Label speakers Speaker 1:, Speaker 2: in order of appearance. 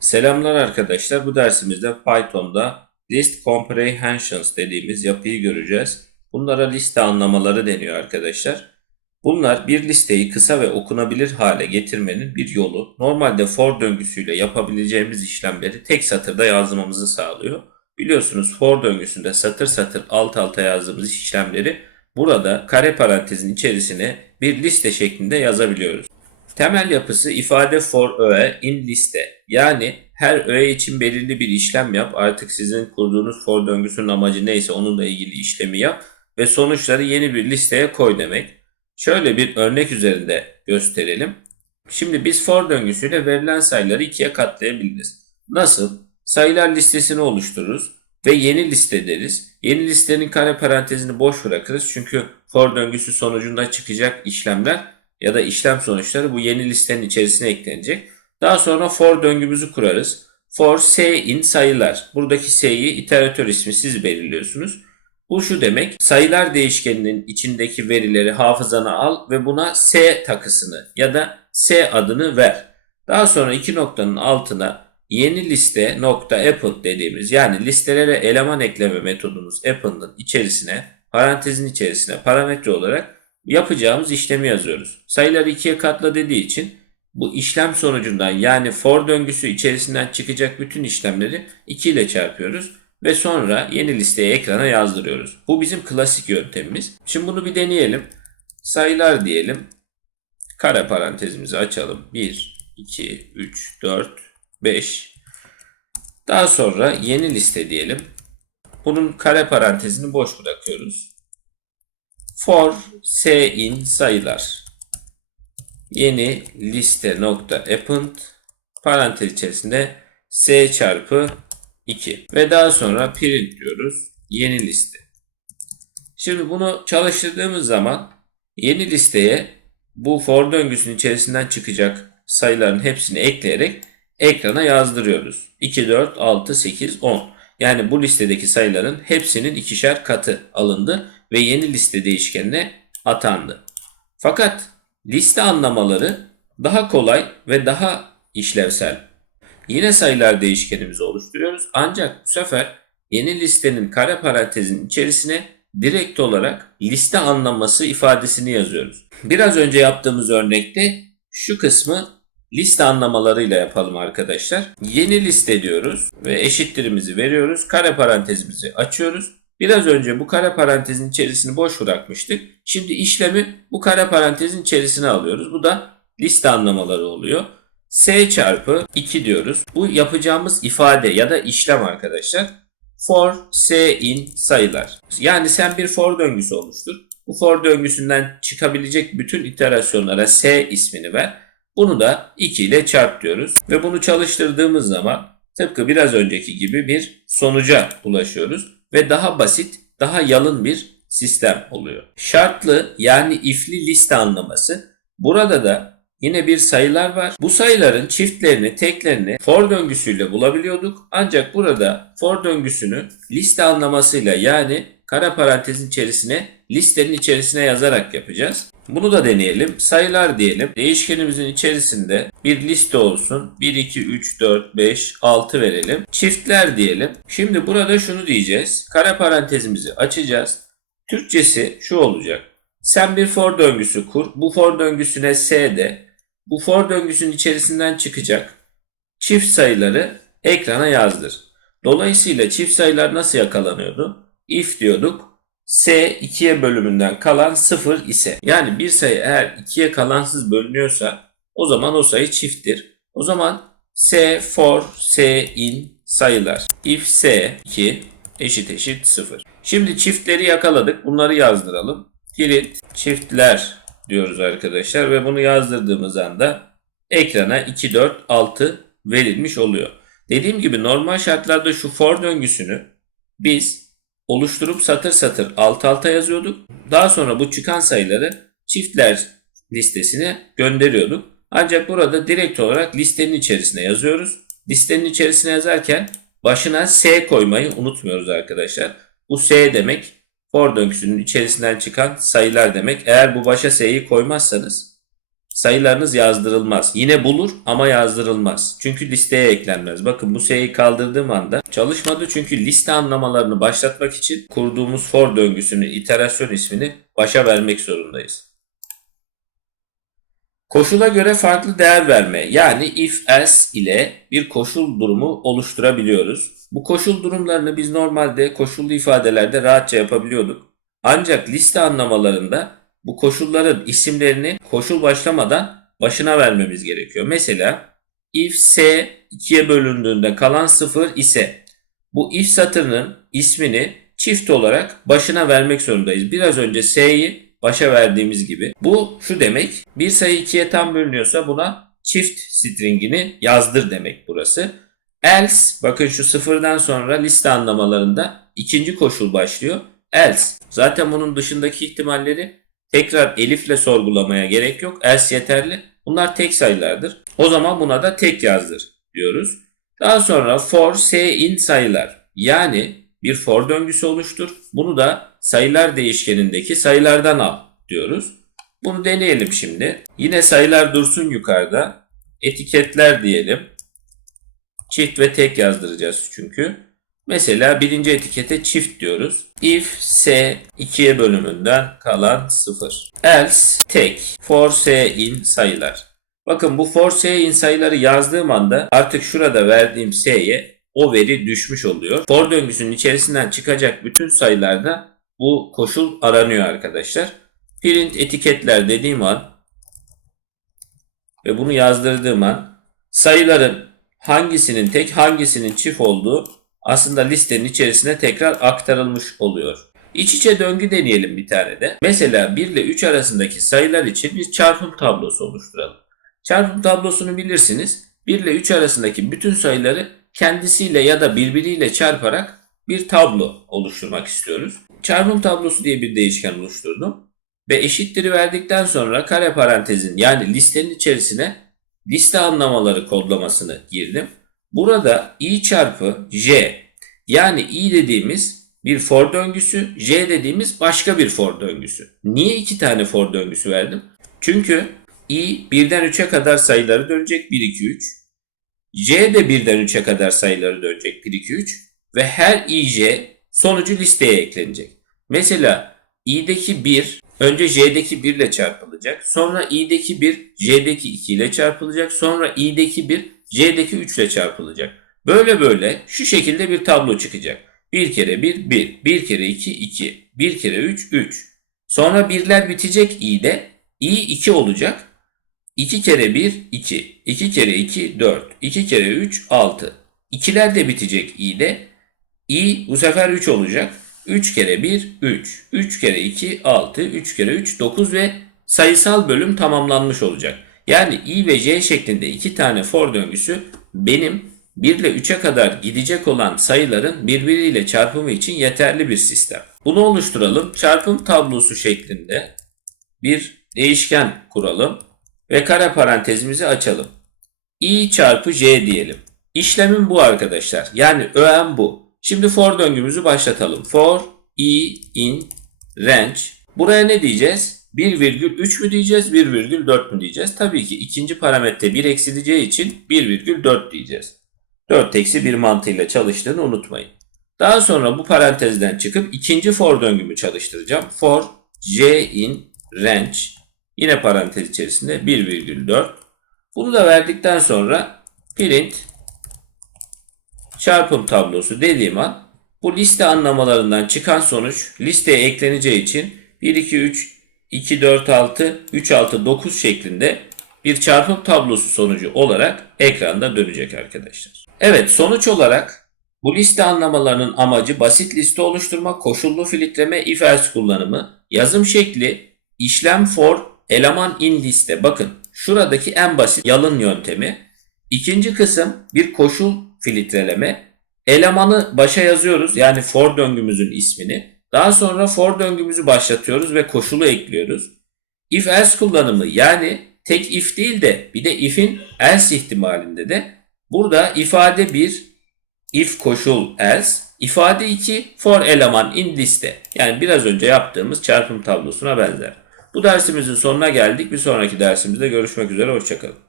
Speaker 1: Selamlar arkadaşlar. Bu dersimizde Python'da list comprehensions dediğimiz yapıyı göreceğiz. Bunlara liste anlamaları deniyor arkadaşlar. Bunlar bir listeyi kısa ve okunabilir hale getirmenin bir yolu. Normalde for döngüsüyle yapabileceğimiz işlemleri tek satırda yazmamızı sağlıyor. Biliyorsunuz for döngüsünde satır satır alt alta yazdığımız işlemleri burada kare parantezin içerisine bir liste şeklinde yazabiliyoruz. Temel yapısı ifade for öğe in liste. Yani her öğe için belirli bir işlem yap. Artık sizin kurduğunuz for döngüsünün amacı neyse onunla ilgili işlemi yap ve sonuçları yeni bir listeye koy demek. Şöyle bir örnek üzerinde gösterelim. Şimdi biz for döngüsüyle verilen sayıları ikiye katlayabiliriz. Nasıl? Sayılar listesini oluştururuz ve yeni liste deriz. Yeni listenin kare parantezini boş bırakırız. Çünkü for döngüsü sonucunda çıkacak işlemler ya da işlem sonuçları bu yeni listenin içerisine eklenecek. Daha sonra for döngümüzü kurarız. For s in sayılar. Buradaki s'yi iteratör ismi siz belirliyorsunuz. Bu şu demek. Sayılar değişkeninin içindeki verileri hafızana al ve buna s takısını ya da s adını ver. Daha sonra iki noktanın altına yeni liste nokta append dediğimiz yani listelere eleman ekleme metodumuz append'ın içerisine parantezin içerisine parametre olarak yapacağımız işlemi yazıyoruz. Sayıları ikiye katla dediği için bu işlem sonucundan yani for döngüsü içerisinden çıkacak bütün işlemleri 2 ile çarpıyoruz ve sonra yeni listeyi ekrana yazdırıyoruz. Bu bizim klasik yöntemimiz. Şimdi bunu bir deneyelim. Sayılar diyelim. Kare parantezimizi açalım. 1, 2, 3, 4, 5. Daha sonra yeni liste diyelim. Bunun kare parantezini boş bırakıyoruz. For s in sayılar. Yeni liste nokta append parantez içerisinde s çarpı 2 ve daha sonra print diyoruz yeni liste. Şimdi bunu çalıştırdığımız zaman yeni listeye bu for döngüsünün içerisinden çıkacak sayıların hepsini ekleyerek ekrana yazdırıyoruz. 2, 4, 6, 8, 10. Yani bu listedeki sayıların hepsinin ikişer katı alındı ve yeni liste değişkenine atandı. Fakat liste anlamaları daha kolay ve daha işlevsel. Yine sayılar değişkenimizi oluşturuyoruz ancak bu sefer yeni listenin kare parantezin içerisine direkt olarak liste anlaması ifadesini yazıyoruz. Biraz önce yaptığımız örnekte şu kısmı liste anlamalarıyla yapalım arkadaşlar. Yeni liste diyoruz ve eşittirimizi veriyoruz. Kare parantezimizi açıyoruz. Biraz önce bu kare parantezin içerisini boş bırakmıştık. Şimdi işlemi bu kare parantezin içerisine alıyoruz. Bu da liste anlamaları oluyor. S çarpı 2 diyoruz. Bu yapacağımız ifade ya da işlem arkadaşlar. For S in sayılar. Yani sen bir for döngüsü oluştur. Bu for döngüsünden çıkabilecek bütün iterasyonlara S ismini ver. Bunu da 2 ile çarp diyoruz. Ve bunu çalıştırdığımız zaman tıpkı biraz önceki gibi bir sonuca ulaşıyoruz ve daha basit, daha yalın bir sistem oluyor. Şartlı yani ifli liste anlaması. Burada da yine bir sayılar var. Bu sayıların çiftlerini, teklerini for döngüsüyle bulabiliyorduk. Ancak burada for döngüsünü liste anlamasıyla yani kara parantezin içerisine listenin içerisine yazarak yapacağız. Bunu da deneyelim. Sayılar diyelim. Değişkenimizin içerisinde bir liste olsun. 1, 2, 3, 4, 5, 6 verelim. Çiftler diyelim. Şimdi burada şunu diyeceğiz. Kara parantezimizi açacağız. Türkçesi şu olacak. Sen bir for döngüsü kur. Bu for döngüsüne S de. Bu for döngüsünün içerisinden çıkacak çift sayıları ekrana yazdır. Dolayısıyla çift sayılar nasıl yakalanıyordu? If diyorduk. S 2'ye bölümünden kalan 0 ise yani bir sayı eğer 2'ye kalansız bölünüyorsa o zaman o sayı çifttir. O zaman S for S in sayılar. If S 2 eşit eşit 0. Şimdi çiftleri yakaladık. Bunları yazdıralım. Print çiftler diyoruz arkadaşlar ve bunu yazdırdığımız anda ekrana 2, 4, 6 verilmiş oluyor. Dediğim gibi normal şartlarda şu for döngüsünü biz oluşturup satır satır alt alta yazıyorduk. Daha sonra bu çıkan sayıları çiftler listesine gönderiyorduk. Ancak burada direkt olarak listenin içerisine yazıyoruz. Listenin içerisine yazarken başına S koymayı unutmuyoruz arkadaşlar. Bu S demek for döngüsünün içerisinden çıkan sayılar demek. Eğer bu başa S'yi koymazsanız sayılarınız yazdırılmaz. Yine bulur ama yazdırılmaz. Çünkü listeye eklenmez. Bakın bu S'yi kaldırdığım anda çalışmadı çünkü liste anlamalarını başlatmak için kurduğumuz for döngüsünün iterasyon ismini başa vermek zorundayız. Koşula göre farklı değer verme yani if else ile bir koşul durumu oluşturabiliyoruz. Bu koşul durumlarını biz normalde koşullu ifadelerde rahatça yapabiliyorduk. Ancak liste anlamalarında bu koşulların isimlerini koşul başlamadan başına vermemiz gerekiyor. Mesela if s 2'ye bölündüğünde kalan 0 ise bu if satırının ismini çift olarak başına vermek zorundayız. Biraz önce s'yi başa verdiğimiz gibi. Bu şu demek. Bir sayı ikiye tam bölünüyorsa buna çift stringini yazdır demek burası. Else bakın şu sıfırdan sonra liste anlamalarında ikinci koşul başlıyor. Else zaten bunun dışındaki ihtimalleri tekrar elifle sorgulamaya gerek yok. Else yeterli. Bunlar tek sayılardır. O zaman buna da tek yazdır diyoruz. Daha sonra for s in sayılar. Yani bir for döngüsü oluştur. Bunu da sayılar değişkenindeki sayılardan al diyoruz. Bunu deneyelim şimdi. Yine sayılar dursun yukarıda. Etiketler diyelim. Çift ve tek yazdıracağız çünkü. Mesela birinci etikete çift diyoruz. If s 2'ye bölümünden kalan 0. Else tek. For s in sayılar. Bakın bu for s in sayıları yazdığım anda artık şurada verdiğim s'ye o veri düşmüş oluyor. For döngüsünün içerisinden çıkacak bütün sayılarda bu koşul aranıyor arkadaşlar. Print etiketler dediğim an ve bunu yazdırdığım an sayıların hangisinin tek hangisinin çift olduğu aslında listenin içerisine tekrar aktarılmış oluyor. İç içe döngü deneyelim bir tane de. Mesela 1 ile 3 arasındaki sayılar için bir çarpım tablosu oluşturalım. Çarpım tablosunu bilirsiniz. 1 ile 3 arasındaki bütün sayıları kendisiyle ya da birbiriyle çarparak bir tablo oluşturmak istiyoruz. Çarpım tablosu diye bir değişken oluşturdum. Ve eşitleri verdikten sonra kare parantezin yani listenin içerisine liste anlamaları kodlamasını girdim. Burada i çarpı j yani i dediğimiz bir for döngüsü, j dediğimiz başka bir for döngüsü. Niye iki tane for döngüsü verdim? Çünkü i birden 3'e kadar sayıları dönecek 1, 2, 3. j de birden 3'e kadar sayıları dönecek 1, 2, 3. Ve her ij sonucu listeye eklenecek. Mesela i'deki 1 önce j'deki 1 ile çarpılacak. Sonra i'deki 1 j'deki 2 ile çarpılacak. Sonra i'deki 1 C'deki 3 ile çarpılacak. Böyle böyle şu şekilde bir tablo çıkacak. 1 kere 1 1, 1 kere 2 2, 1 kere 3 3. Sonra birler bitecek i'de. i 2 olacak. 2 kere 1 2, 2 kere 2 4, 2 kere 3 6. İkiler de bitecek i'de. i bu sefer 3 olacak. 3 kere 1 3, 3 kere 2 6, 3 kere 3 9 ve sayısal bölüm tamamlanmış olacak. Yani i ve j şeklinde iki tane for döngüsü benim 1 ile 3'e kadar gidecek olan sayıların birbiriyle çarpımı için yeterli bir sistem. Bunu oluşturalım. Çarpım tablosu şeklinde bir değişken kuralım ve kare parantezimizi açalım. i çarpı j diyelim. İşlemin bu arkadaşlar. Yani öğen bu. Şimdi for döngümüzü başlatalım. For i in range. Buraya ne diyeceğiz? 1,3 mü diyeceğiz 1,4 mü diyeceğiz? Tabii ki ikinci parametre 1 eksileceği için 1,4 diyeceğiz. 4 eksi 1 mantığıyla çalıştığını unutmayın. Daha sonra bu parantezden çıkıp ikinci for döngümü çalıştıracağım. For j in range yine parantez içerisinde 1,4. Bunu da verdikten sonra print çarpım tablosu dediğim an bu liste anlamalarından çıkan sonuç listeye ekleneceği için 1, 2, 3, 2, 4, 6, 3, 6, 9 şeklinde bir çarpım tablosu sonucu olarak ekranda dönecek arkadaşlar. Evet sonuç olarak bu liste anlamalarının amacı basit liste oluşturmak, koşullu filtreleme, if else kullanımı, yazım şekli, işlem for, eleman in liste. Bakın şuradaki en basit yalın yöntemi. İkinci kısım bir koşul filtreleme. Elemanı başa yazıyoruz yani for döngümüzün ismini. Daha sonra for döngümüzü başlatıyoruz ve koşulu ekliyoruz. If else kullanımı yani tek if değil de bir de if'in else ihtimalinde de burada ifade 1 if koşul else, ifade 2 for eleman in liste. Yani biraz önce yaptığımız çarpım tablosuna benzer. Bu dersimizin sonuna geldik. Bir sonraki dersimizde görüşmek üzere. Hoşçakalın.